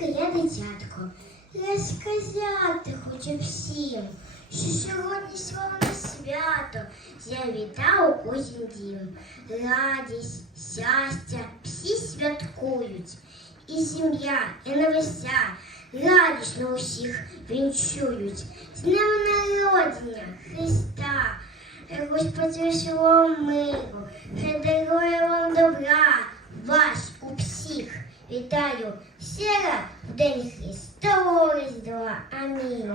маленьке я дитятко, розказати хочу всім, що сьогодні славне свято завітав кожен дім. Радість, щастя, всі святкують. І сім'я, і невеся радісно усіх вінчують. З днем народження Христа, Господь веселого миру, хай дарує вам добра, вас у всіх вітаю щиро в День Христового Різдва. Амінь.